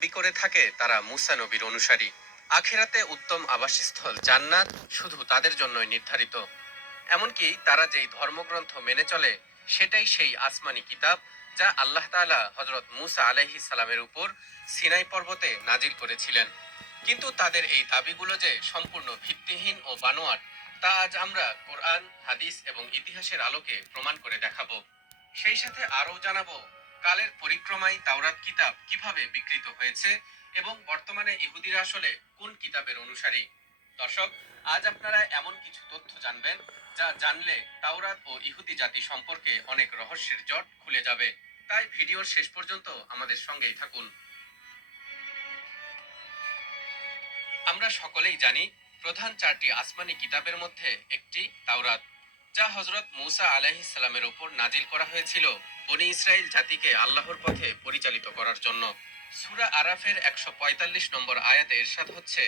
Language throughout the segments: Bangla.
দাবি করে থাকে তারা মুসা নবীর অনুসারী। আখিরাতে উত্তম আবাসস্থল জান্নাত শুধু তাদের জন্যই নির্ধারিত। এমনকি তারা যেই ধর্মগ্রন্থ মেনে চলে সেটাই সেই আসমানি কিতাব যা আল্লাহ তাআলা হযরত মুসা আলাইহিস সালামের উপর সিনাই পর্বতে নাজিল করেছিলেন। কিন্তু তাদের এই দাবিগুলো যে সম্পূর্ণ ভিত্তিহীন ও বানোয়াট তা আজ আমরা কোরআন, হাদিস এবং ইতিহাসের আলোকে প্রমাণ করে দেখাবো। সেই সাথে আরও জানাবো কালের পরিক্রমায় তাওরাত কিতাব কিভাবে বিকৃত হয়েছে এবং বর্তমানে ইহুদিরা আসলে কোন কিতাবের অনুসারী। দর্শক, আজ আপনারা এমন কিছু তথ্য জানবেন যা জানলে তাওরাত ও ইহুদি জাতি সম্পর্কে অনেক রহস্যের জট খুলে যাবে। তাই ভিডিওর শেষ পর্যন্ত আমাদের সঙ্গেই থাকুন। আমরা সকলেই জানি প্রধান চারটি আসমানি কিতাবের মধ্যে একটি তাওরাত, যা হযরত মুসা আলাইহিস সালামের উপর নাজিল করা হয়েছিল বনি ইসরাইল জাতিকে আল্লাহর পথে পরিচালিত করার জন্য। সূরা আরাফের ১৪৫ নম্বর আয়াতে ইরশাদ হচ্ছে,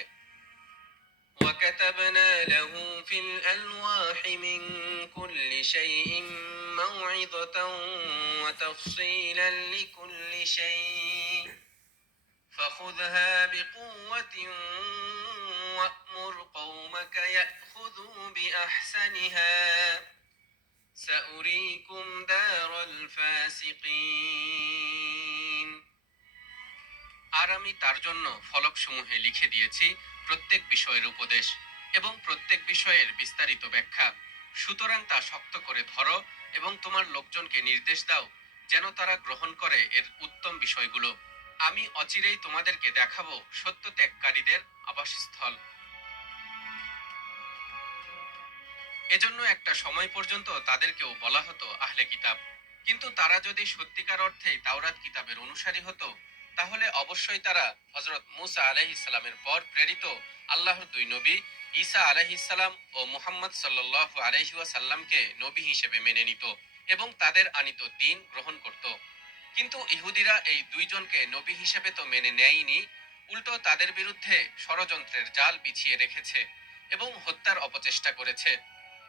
وَكَتَبْنَا لَهُ فِي الْأَلْوَاحِ مِنْ كُلِّ شَيْءٍ مَوْعِظَةً وَتَفْصِيلًا لِكُلِّ شَيْءٍ فَخُذْهَا بِقُوَّةٍ وَأْمُرْ قَوْمَكَ يَأْخُذُوا بِأَحْسَنِهَا سَأُرِيكُمْ دَارَ الْفَاسِقِينَ। আর আমি তার জন্য ফলকসমূহে লিখে দিয়েছি প্রত্যেক বিষয়ের উপদেশ এবং প্রত্যেক বিষয়ের বিস্তারিত ব্যাখ্যা। সুতরাং তা শক্ত করে ধরো এবং তোমার লোকজনকে নির্দেশ দাও যেন তারা গ্রহণ করে এর উত্তম বিষয়গুলো। আমি অচিরেই তোমাদেরকে দেখাবো সত্য ত্যাগকারীদের আবাসস্থল। এজন্য একটা সময় পর্যন্ত তাদেরকেও বলা হতো আহলে কিতাব। কিন্তু তারা যদি সত্যিকার অর্থেই তাওরাত কিতাবের অনুসারী হতো তাহলে অবশ্যই তারা হযরত মুসা আলাইহিস সালামের পর প্রেরিত আল্লাহর দুই নবী ঈসা আলাইহিস সালাম ও মুহাম্মদ সাল্লাল্লাহু আলাইহি ওয়াসাল্লামকে নবী হিসেবে মেনে নিত এবং তাদের আনিত দ্বীন গ্রহণ করত। কিন্তু ইহুদিরা এই দুইজনকে নবী হিসেবে তো মেনে নেয়নি, উল্টো তাদের বিরুদ্ধে ষড়যন্ত্রের জাল বিছিয়ে রেখেছে এবং হত্যার অপচেষ্টা করেছে।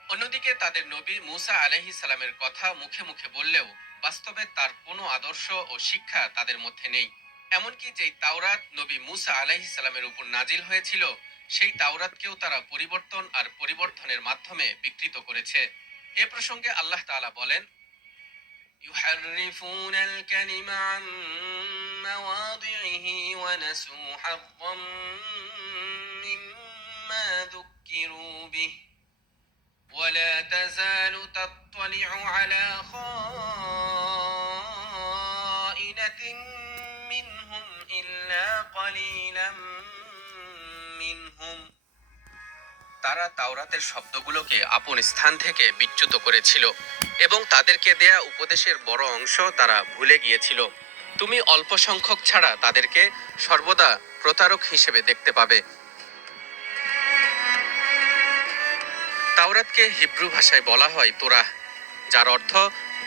অন্যদিকে তাদের নবী মুসা আলাইহিস সালামের কথা মুখে মুখে বললেও বাস্তবে তার কোনো আদর্শ ও শিক্ষা তাদের মধ্যে নেই। এমনকি যেই তাওরাত নবী মুসা আলাইহিস সালামের উপর নাজিল হয়েছিল সেই তাওরাতকেও তারা পরিবর্তন আর পরিবর্ধনের মাধ্যমে বিকৃত করেছে। এ প্রসঙ্গে আল্লাহ তাআলা বলেন, يحرفون الكلم عن مواضعه ونسوا حظا مما ذكروا به ولا تزال تطلع على خائنة منهم إلا قليلا منهم। তারা তাওরাতের শব্দগুলোকে আপন স্থান থেকে বিচ্যুত করেছিল এবং তাদেরকে দেয়া উপদেশের বড় অংশ তারা ভুলে গিয়েছিল। তুমি অল্প সংখ্যক ছাড়া তাদেরকে সর্বদা প্রতারক হিসেবে দেখতে পাবে। তাওরাতকে হিব্রু ভাষায় বলা হয় তোরাহ, যার অর্থ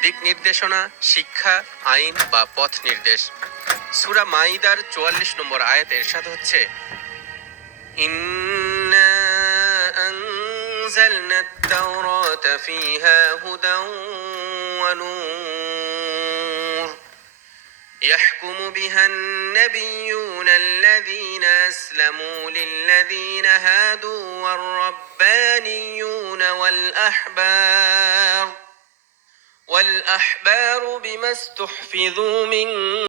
দিক নির্দেশনা, শিক্ষা, আইন বা পথ নির্দেশ। সূরা মাইদার ৪৪ নম্বর আয়াতে ইরশাদ হচ্ছে, ইন্না আনজালনা আত-তাওরাতা ফীহা হুদান ওয়া নূর يحكم بها النبيون الذين أسلموا للذين هادوا والربانيون والأحبار بما استحفظوا من